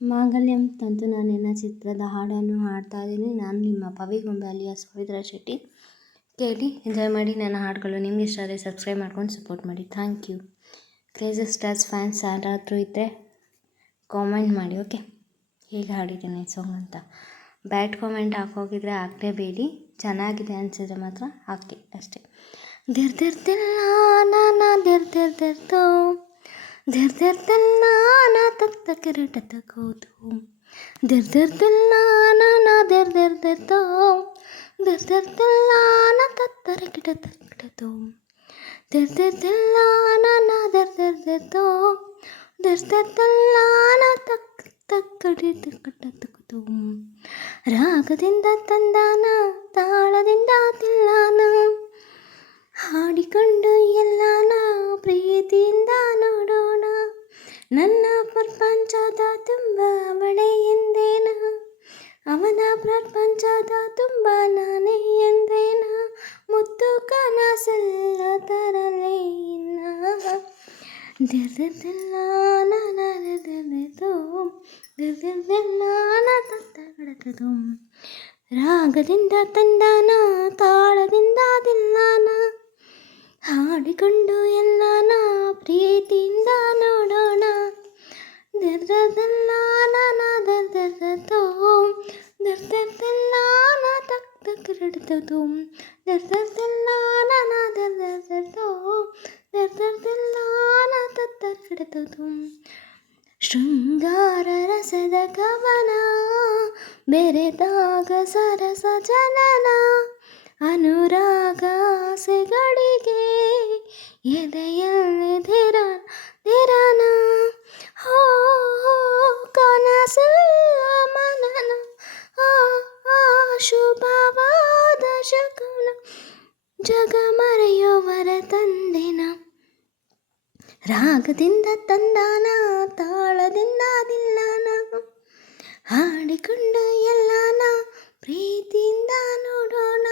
ಮಾಂಗಲ್ಯಂ ತಂತು ನಾನೇನ ಚಿತ್ರದ ಹಾಡನ್ನು ಹಾಡ್ತಾ ಇದ್ದೀನಿ. ನಾನು ನಿಮ್ಮ ಪವಿಗೊಂಬೆ ಅಲಿಯಾಸ್ ಪವಿತ್ರ ಶೆಟ್ಟಿ. ಕೇಳಿ ಎಂಜಾಯ್ ಮಾಡಿ. ನನ್ನ ಹಾಡುಗಳು ನಿಮ್ಗೆ ಇಷ್ಟ ಆದರೆ ಸಬ್ಸ್ಕ್ರೈಬ್ ಮಾಡ್ಕೊಂಡು ಸಪೋರ್ಟ್ ಮಾಡಿ. Thank you. Crazy stars fans ಯಾರಾದರೂ ಇದ್ದರೆ ಕಾಮೆಂಟ್ ಮಾಡಿ. ಓಕೆ, ಹೇಗೆ ಹಾಡಿದ್ದೀನಿ ಸಾಂಗ್ ಅಂತ. ಬ್ಯಾಡ್ ಕಾಮೆಂಟ್ ಹಾಕೋಗಿದ್ರೆ ಹಾಕಲೇಬೇಡಿ. ಚೆನ್ನಾಗಿದೆ ಅನಿಸಿದ್ರೆ ಮಾತ್ರ ಹಾಕಿ ಅಷ್ಟೇ. ದಿರ್ದಿರ್ದಿಲ್ಲ ನಾನಾ ದಿರ್ದಿರ್ದಿರ್ತೋ ದಿರ್ದಿರ್ದಿಲ್ಲ ನಾ ತತ್ತ ಕಿರೀಟ ತಗೋದು ದಿರ್ದಿರ್ದಿಲ್ಲ ನಾನಾ ದಿರ್ದಿರ್ದಿರ್ತೋ ದಿರ್ದಿರ್ದಿಲ್ಲ ನಾ ತತ್ತರ ಕಿಟ ತಕ್ಕಿಡದು ದಿರ್ದಿರ್ದಿಲ್ಲ ನಾನಾ ದಿರ್ದಿರ್ದಿರ್ತೋ ದಿರ್ದಿರ್ದಿಲ್ಲ ನಾ ತಕ್ಕಡಿದು ಕಟ್ಟತಕ್ಕದು ರಾಗದಿಂದ ತಂದಾನ ತಾಳದಿಂದ ತಿಲ್ಲಾನ ಹಾಡಿಕೊಂಡು ಎಲ್ಲಾನ ಪ್ರೀತಿಯಿಂದ ನೋಡೋಣ ನನ್ನ ಪ್ರಪಂಚದ ತುಂಬ ಅವಳೇ ಎಂದೇನ ಅವನ ಪ್ರಪಂಚದ ತುಂಬ ನಾನೇ ಎಂದೇನ ಮುತ್ತು ಕನಸೆಲ್ಲ ತರಲೇ ಇನ್ನ ದಿರ್ದಿರ್ದಿಲ್ಲ ತತ್ತಗಡತದು ರಾಗದಿಂದ ತಂದಾನ ತಾಳದಿಂದ ದಿಲ್ಲಾನ ಹಾಡಿಕೊಂಡು ಎಲ್ಲಾನ ಪ್ರೀತಿಯಿಂದ ನೋಡೋಣ ದಿರ್ದಿರ್ದಿಲ್ಲ ನಾನಾ ದಿರ್ದಿರ್ದಿರ್ತೋ ದಿರ್ದಿರ್ದಿಲ್ಲ ನಾ ತಕ್ಕಿಡದು ದಿರ್ದಿರ್ದಿಲ್ಲ ನಾನಾ ದಿರ್ದಿರ್ದಿರ್ತೋ ದಿರ್ದಿರ್ದಿಲ್ಲ ನಾ ತತ್ತಕ್ಕಿಡದು ಶೃಂಗಾರ ರಸದ ಕವನ ಬೆರೆತಾಗ ಸರಸ ಜನನ ಅನುರಾಗ ಆಸೆಗಳಿಗೆ ಎದೆಯಲ್ಲಿ ಧಿರನ ಹೋ ಕನಸಲ್ಲ ಮನನ ಶುಭವಾದ ಶಕುನ ಜಗ ಮರೆಯುವರ ತಂದೆನ ರಾಗದಿಂದ ತಂದಾನ ತಾಳದಿಂದ ದಿಲ್ಲಾನ ಹಾಡಿಕೊಂಡು ಎಲ್ಲಾನ ಪ್ರೀತಿಯಿಂದ ನೋಡೋಣ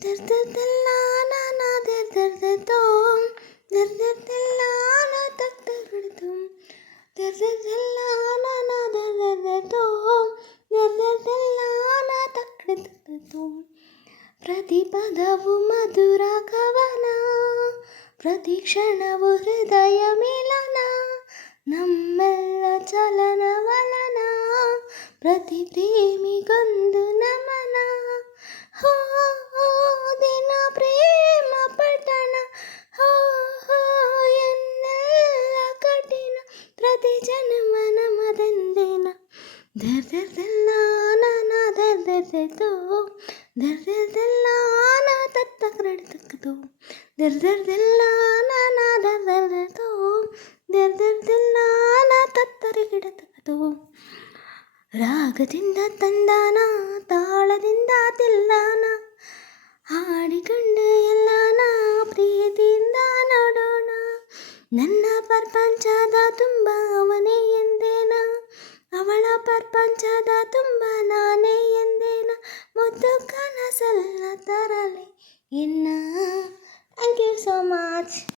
ದಿರ್ದಿರ್ದಿಲ್ಲ ನಾನಾ ದಿರ್ದಿರ್ದಿರ್ತೋ ದಿರ್ದಿರ್ದಿಲ್ಲ ನಾ ತಕ್ಕಿಡದು ದಿರ್ದಿರ್ದಿಲ್ಲ ನಾನಾ ದಿರ್ದಿರ್ದಿರ್ತೋ ದಿರ್ದಿರ್ದಿಲ್ಲ ನಾ ತಕ್ಕಿಡದು ಪ್ರತಿ ಪದವು ಮಧುರ ಕವನ ಪ್ರತಿ ಕ್ಷಣವು ಹೃದಯ ಮಿಲನ ನಮ್ಮೆಲ್ಲ ಚಲನವಲನ ಪ್ರತಿ ಪ್ರೇಮಿಗೊಂದು ನಮನ ಹೋ ದಿನ ಪ್ರೇಮ ಪಠಣ ಹೋ ಎನ್ನೆಲ್ಲ ಕಠಿಣ ಪ್ರತಿ ಜನ್ಮ ನಮದೆಂದೇನ ದಿರ್ದಿರ್ದಿಲ್ಲ ನಾನಾ ದಿರ್ದಿರ್ದಿರ್ತೋ ದಿರ್ದಿರ್ದಿಲ್ಲ ನಾ ತತ್ತಕ್ಕಿಡತಕ್ಕದು ದಿರ್ದಿರ್ದಿಲ್ಲ ನಾನಾ ದಿರ್ದಿರ್ದಿರ್ತೋ ದಿರ್ದಿರ್ದಿಲ್ಲ ನಾ ತತ್ತರಿಗಿಡತಕ್ಕದು ರಾಗದಿಂದ ತಂದಾನ ತಾಳದಿಂದ ತಿಲ್ಲಾನ ಹಾಡಿಕೊಂಡು ಎಲ್ಲಾನ ಪ್ರೀತಿಯಿಂದ ನೋಡೋಣ ನನ್ನ ಪ್ರಪಂಚದ ತುಂಬ ಅವನೇ ಎಂದೇನ ಅವಳ ಪ್ರಪಂಚದ ತುಂಬ ನಾನೇ ಎಂದೇನ ಮುದ್ದು ಕನಸೆಲ್ಲ ತರಲೆ ಇನ್ನ